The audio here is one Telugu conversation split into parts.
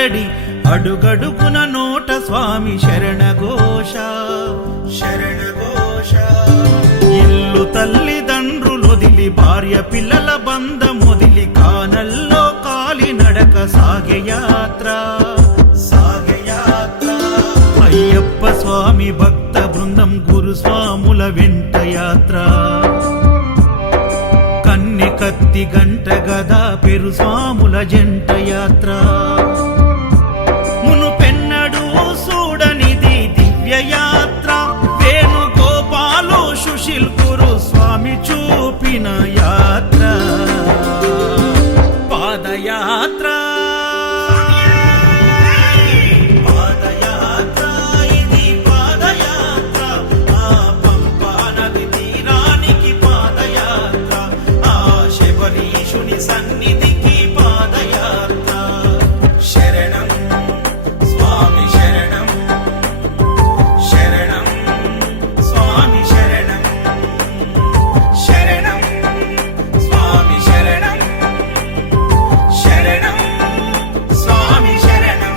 సందడి అడుగడుగున నోట స్వామి శరణఘోష శరణఘోష. ఇల్లు తల్లిదండ్రులొదిలి భార్య పిల్లల బంధమొదిలి కానల్లో కాలి నడక సాగే యాత్ర సాగే యాత్ర. అయ్యప్ప స్వామి భక్త బృందం గురుస్వాముల వెంట యాత్ర. కన్నె కత్తి గంట గదా పెరు స్వాముల జంట యాత్ర. మునుపెన్నడూ చూడనిది దివ్య యాత్ర. వేణుగోపాలు సుశీల్ గురు స్వామి చూపిన యాత్ర పాదయాత్ర. సన్నిధికి పాదయాత్ర. శరణం స్వామి శరణం శరణం స్వామి శరణం శరణం స్వామి శరణం శరణం స్వామి శరణం.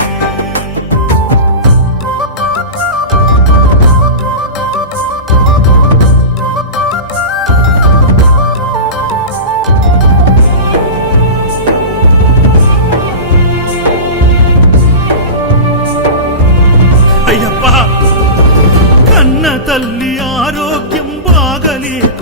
అయ్యప్ప కన్న తల్లి ఆరోగ్యం బాగలేక